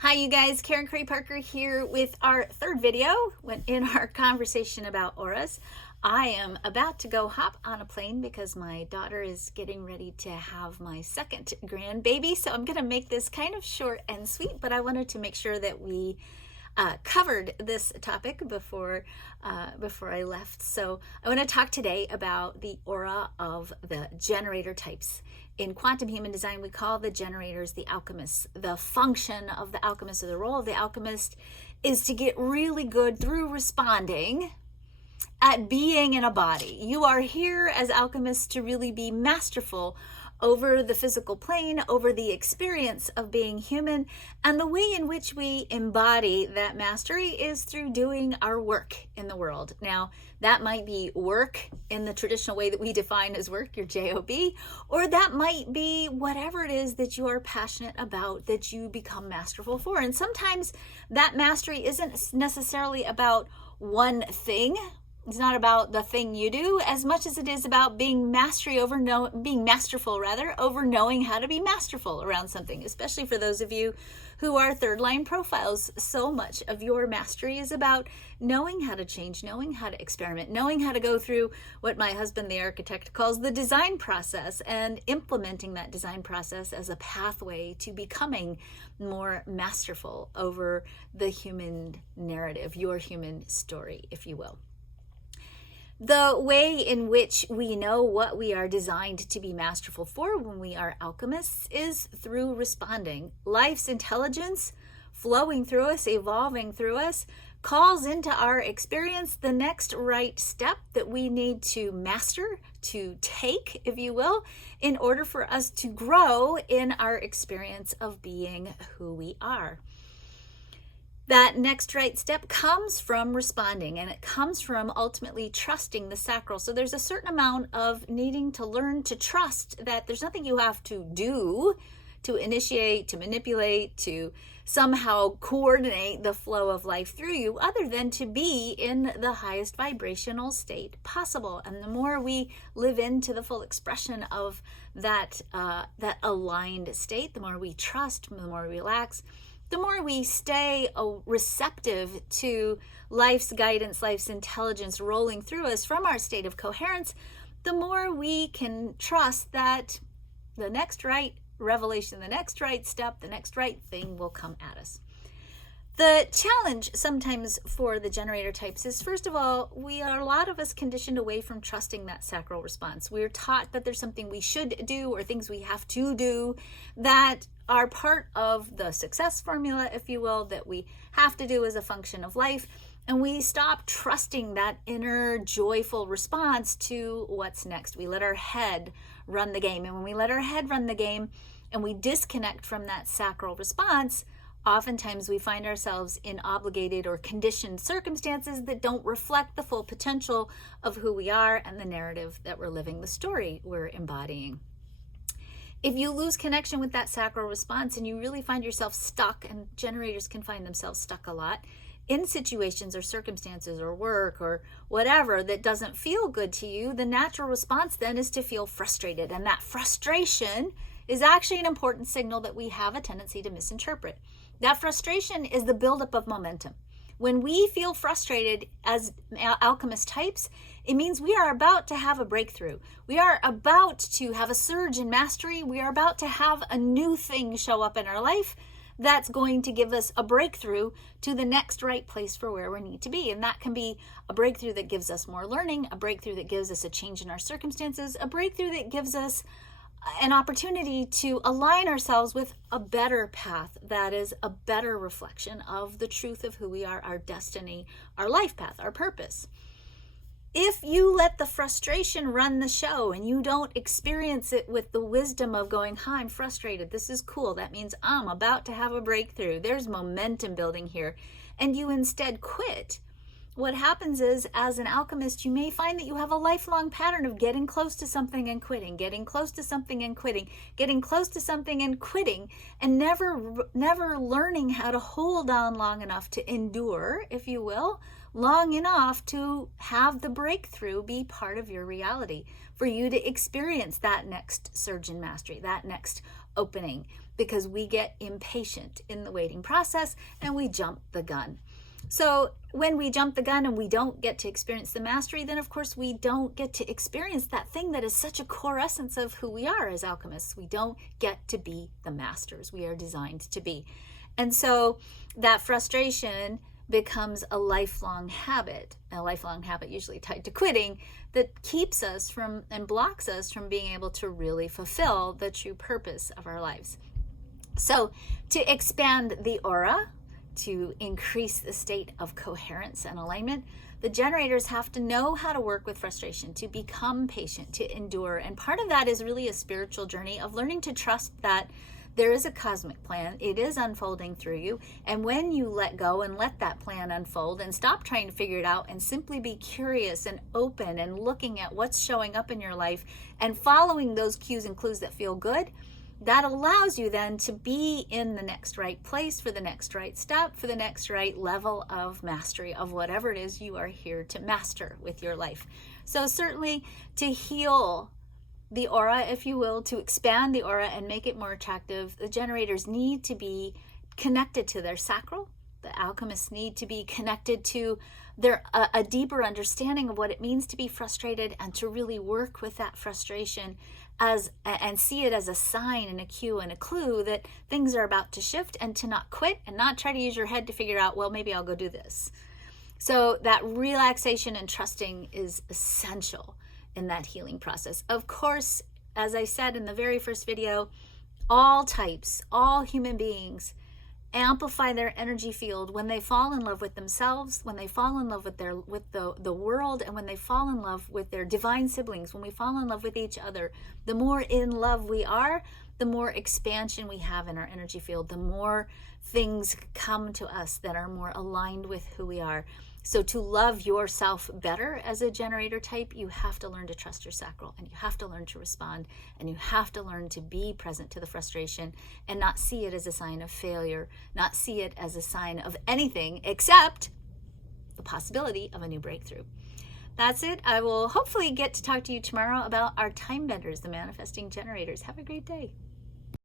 Hi you guys, Karen Curry Parker here with our third video in our conversation about auras. I am about to go hop on a plane because my daughter is getting ready to have my second grandbaby. So I'm going to make this kind of short and sweet, but I wanted to make sure that we covered this topic before I left. So I want to talk today about the aura of the generator types. In quantum human design, we call the generators the alchemists. The function of the alchemist, or the role of the alchemist, is to get really good through responding at being in a body. You are here as alchemists to really be masterful over the physical plane, over the experience of being human, and the way in which we embody that mastery is through doing our work in the world. Now, that might be work in the traditional way that we define as work, your job, or that might be whatever it is that you are passionate about, that you become masterful for. And sometimes that mastery isn't necessarily about one thing. It's not about the thing you do as much as it is about being masterful over knowing how to be masterful around something, especially for those of you who are third line profiles. So much of your mastery is about knowing how to change, knowing how to experiment, knowing how to go through what my husband, the architect, calls the design process, and implementing that design process as a pathway to becoming more masterful over the human narrative, your human story, if you will. The way in which we know what we are designed to be masterful for when we are alchemists is through responding. Life's intelligence flowing through us, evolving through us, calls into our experience the next right step that we need to master, to take, if you will, in order for us to grow in our experience of being who we are. That next right step comes from responding, and it comes from ultimately trusting the sacral. So there's a certain amount of needing to learn to trust that there's nothing you have to do to initiate, to manipulate, to somehow coordinate the flow of life through you, other than to be in the highest vibrational state possible. And the more we live into the full expression of that aligned state, the more we trust, the more we relax, the more we stay receptive to life's guidance, life's intelligence rolling through us from our state of coherence, the more we can trust that the next right revelation, the next right step, the next right thing will come at us. The challenge sometimes for the generator types is, first of all, a lot of us conditioned away from trusting that sacral response. We're taught that there's something we should do or things we have to do that are part of the success formula, if you will, that we have to do as a function of life. And we stop trusting that inner joyful response to what's next. We let our head run the game. And when we let our head run the game and we disconnect from that sacral response, oftentimes we find ourselves in obligated or conditioned circumstances that don't reflect the full potential of who we are and the narrative that we're living, the story we're embodying. If you lose connection with that sacral response and you really find yourself stuck, and generators can find themselves stuck a lot, in situations or circumstances or work or whatever that doesn't feel good to you, the natural response then is to feel frustrated. And that frustration is actually an important signal that we have a tendency to misinterpret. That frustration is the buildup of momentum. When we feel frustrated as alchemist types, it means we are about to have a breakthrough. We are about to have a surge in mastery. We are about to have a new thing show up in our life that's going to give us a breakthrough to the next right place for where we need to be. And that can be a breakthrough that gives us more learning, a breakthrough that gives us a change in our circumstances, a breakthrough that gives us an opportunity to align ourselves with a better path that is a better reflection of the truth of who we are, our destiny, our life path, our purpose. If you let the frustration run the show and you don't experience it with the wisdom of going, hi, I'm frustrated, this is cool, that means I'm about to have a breakthrough, there's momentum building here, and you instead quit, what happens is, as an alchemist, you may find that you have a lifelong pattern of getting close to something and quitting, getting close to something and quitting, getting close to something and quitting, and never learning how to hold on long enough to endure, if you will, long enough to have the breakthrough be part of your reality, for you to experience that next surge in mastery, that next opening, because we get impatient in the waiting process and we jump the gun. So when we jump the gun and we don't get to experience the mastery, then of course we don't get to experience that thing that is such a core essence of who we are as alchemists. We don't get to be the masters we are designed to be. And so that frustration becomes a lifelong habit usually tied to quitting, that keeps us from and blocks us from being able to really fulfill the true purpose of our lives. So to expand the aura, to increase the state of coherence and alignment, the generators have to know how to work with frustration, to become patient, to endure. And part of that is really a spiritual journey of learning to trust that there is a cosmic plan. It is unfolding through you. And when you let go and let that plan unfold and stop trying to figure it out and simply be curious and open and looking at what's showing up in your life and following those cues and clues that feel good, that allows you then to be in the next right place for the next right step, for the next right level of mastery of whatever it is you are here to master with your life. So certainly to heal the aura, if you will, to expand the aura and make it more attractive, the generators need to be connected to their sacral. The alchemists need to be connected to their a deeper understanding of what it means to be frustrated and to really work with that frustration and see it as a sign and a cue and a clue that things are about to shift, and to not quit and not try to use your head to figure out, well, maybe I'll go do this. So that relaxation and trusting is essential in that healing process. Of course, as I said in the very first video, all types, all human beings amplify their energy field when they fall in love with themselves, when they fall in love with the world, and when they fall in love with their divine siblings, when we fall in love with each other. The more in love we are, the more expansion we have in our energy field, the more things come to us that are more aligned with who we are. So to love yourself better as a generator type, you have to learn to trust your sacral, and you have to learn to respond, and you have to learn to be present to the frustration and not see it as a sign of failure, not see it as a sign of anything except the possibility of a new breakthrough. That's it. I will hopefully get to talk to you tomorrow about our time benders, the manifesting generators. Have a great day.